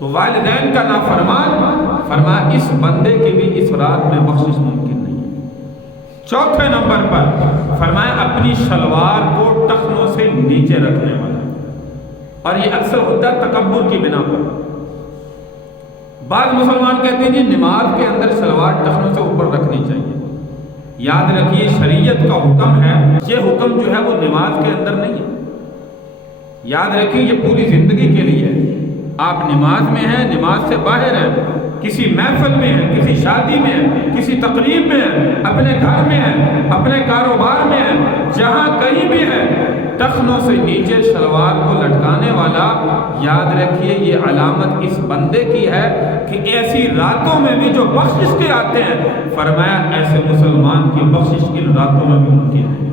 تو والدین کا نافرمان، فرمایا اس بندے کی بھی اس رات میں بخشش ممکن نہیں ہے۔ چوتھے نمبر پر فرمایا اپنی شلوار کو ٹخنوں سے نیچے رکھنے والا، اور یہ اکثر ہوتا ہے تکبر کی بنا پر۔ بعض مسلمان کہتے ہیں جی نماز کے اندر شلوار ٹخنوں سے اوپر رکھنی چاہیے۔ یاد رکھیے شریعت کا حکم ہے، یہ حکم جو ہے وہ نماز کے اندر نہیں ہے۔ یاد رکھیے یہ پوری زندگی کے لیے ہے۔ آپ نماز میں ہیں، نماز سے باہر ہیں، کسی محفل میں ہیں، کسی شادی میں ہیں، کسی تقریب میں ہیں، اپنے گھر میں ہیں، اپنے کاروبار میں ہیں، جہاں کہیں بھی ہیں، ٹخنوں سے نیچے شلوار کو لٹکانے والا، یاد رکھیے یہ علامت اس بندے کی ہے کہ ایسی راتوں میں بھی جو بخشش کے آتے ہیں، فرمایا ایسے مسلمان کی بخشش ان راتوں میں بھی ممکن ہے۔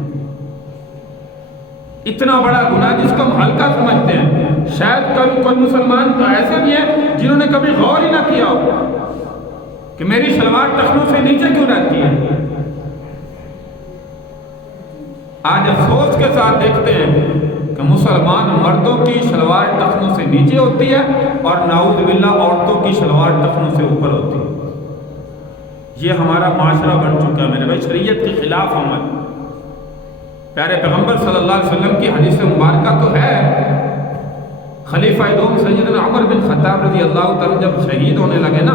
اتنا بڑا گناہ جس کو ہم ہلکا سمجھتے ہیں، شاید کبھی کوئی مسلمان تو ایسے بھی ہیں جنہوں نے کبھی غور ہی نہ کیا ہو کہ میری شلوار ٹخنوں سے نیچے کیوں رہتی ہے۔ آج افسوس کے ساتھ دیکھتے ہیں کہ مسلمان مردوں کی شلوار ٹخنوں سے نیچے ہوتی ہے اور نعوذ باللہ عورتوں کی شلوار ٹخنوں سے اوپر ہوتی ہے۔ یہ ہمارا معاشرہ بن چکا ہے میرے بھائی، شریعت کے خلاف عمل۔ پیارے پیغمبر صلی اللہ علیہ وسلم کی حدیث مبارکہ تو ہے، خلیفہ دوم سیدنا عمر بن خطاب رضی اللہ تعالیٰ جب شہید ہونے لگے نا،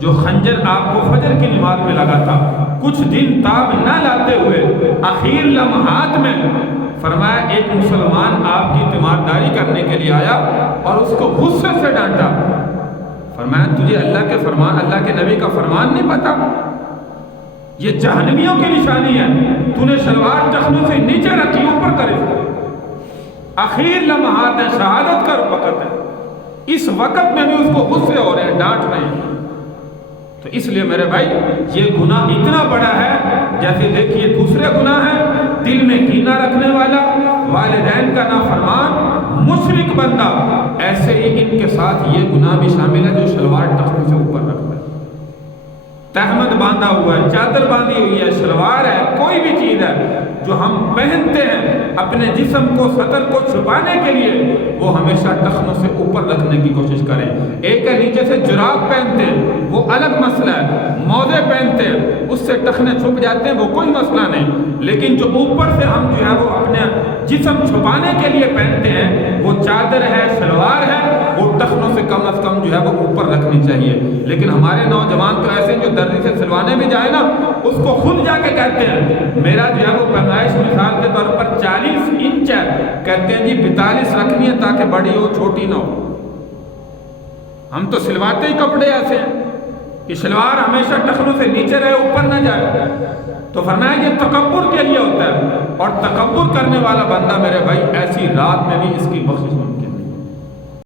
جو خنجر آپ کو فجر کی نماز میں لگا تھا، کچھ دن تاب نہ لاتے ہوئے آخر لمحات میں فرمایا ایک مسلمان آپ کی تیمارداری کرنے کے لیے آیا اور اس کو غصے سے ڈانٹا۔ فرمایا تجھے اللہ کے فرمان، اللہ کے نبی کا فرمان نہیں پتا؟ یہ جہنمیوں کی نشانی ہے، تو نے شلوار ٹخنوں سے نیچے رکھی، اوپر کرے۔ آخر لمحات ہے، شہادت کا وقت ہے، اس وقت میں بھی اس کو غصے ہو رہے ہیں، ڈانٹ رہے ہیں۔ تو اس لیے میرے بھائی یہ گناہ اتنا بڑا ہے، جیسے دیکھیے دوسرے گناہ ہیں دل میں کینہ رکھنے والا، والدین کا نافرمان، مشرک بندہ، ایسے ہی ان کے ساتھ یہ گناہ بھی شامل ہے جو شلوار ٹخنوں سے اوپر رکھتا ہے، تہمت باندھا ہوا ہے، چادر باندھی ہوئی ہے، شلوار ہے، کوئی بھی چیز ہے جو ہم پہنتے ہیں اپنے جسم کو، سطر کو چھپانے کے لیے، وہ ہمیشہ ٹخنوں سے اوپر رکھنے کی کوشش کریں۔ ایک ہے نیچے سے جراب پہنتے ہیں، وہ الگ مسئلہ ہے، موزے پہنتے ہیں اس سے ٹخنے چھپ جاتے ہیں، وہ کوئی مسئلہ نہیں، لیکن جو اوپر سے ہم جو ہے وہ اپنے جسم چھپانے کے لیے پہنتے ہیں، وہ چادر ہے، شلوار ہے، وہ ٹخنوں سے کم از کم جو ہے وہ اوپر رکھنی چاہیے۔ لیکن ہمارے نوجوان تو ایسے جو درزی سے سلوانے بھی جائے نا، اس کو خود جا کے کہتے ہیں میرا جو ہے وہ پیمائش مثال کے طور پر 40 انچ ہے، کہتے ہیں جی 42 رکھنی ہے تاکہ بڑی ہو چھوٹی نہ ہو۔ ہم تو سلواتے ہی کپڑے ایسے ہیں کہ شلوار ہمیشہ ٹخنوں سے نیچے رہے، اوپر نہ جائے۔ تو فرمایا یہ تکبر کے لیے ہوتا ہے، اور تکبر کرنے والا بندہ میرے بھائی ایسی رات میں بھی اس کی بخشش ممکن ہے۔